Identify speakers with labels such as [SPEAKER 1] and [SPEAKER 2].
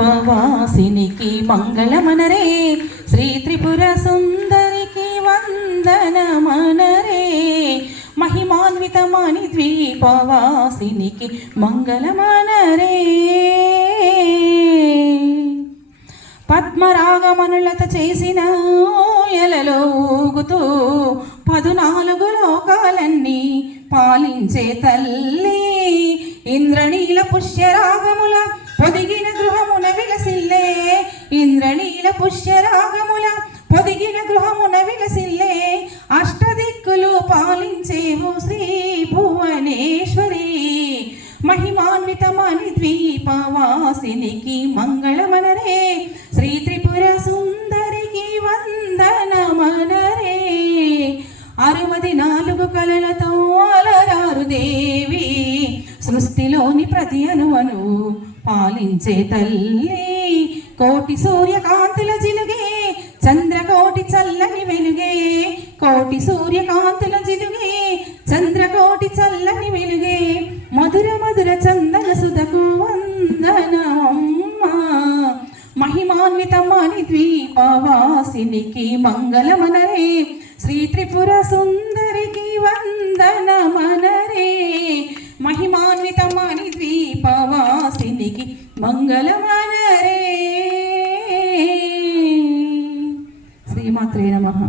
[SPEAKER 1] ద్వీపవాసినికి మంగళమనరే శ్రీ త్రిపుర సుందరికి వందనమనరే. మహిమాన్వితమణి ద్వీపవాసినికి మంగళమనరే. పద్మరాగమనులత చేసిన ఎలలో ఊగుతూ పదునాలుగు లోకాలన్నీ పాలించే తల్లి ఇంద్రనీల పుష్యరాగముల పొదిగిన గృహ పుష్యరాగముల పొదిగిన గృహమున విలసిల్లే అష్టదిక్కులు పాలించేవు శ్రీ భువనేశ్వరి. మహిమాన్వితమని ద్వీపవాసినికి మంగళమనరే. శ్రీ త్రిపుర సుందరికి వందనమనరే. అరవది నాలుగు కలలతో అలరారు దేవి. సృష్టిలోని ప్రతి అనువను పాలించే తల్లి కోటి సూర్యకాంతుల జిలుగే చంద్రకోటి చల్లని వెలుగే. కోటి సూర్యకాంతుల జిలుగే చంద్రకోటి చల్లని వెలుగే. మధుర మధుర చందన సుధకు వందనమ్మా మహిమాన్వితమని ద్వీపవాసినికి మంగళమనరే. శ్రీ త్రిపుర సుందరికి వందనమనరే. మహిమాన్వితమని ద్వీపవాసినికి మంగళమనరే. శ్రీమాత్రే నమః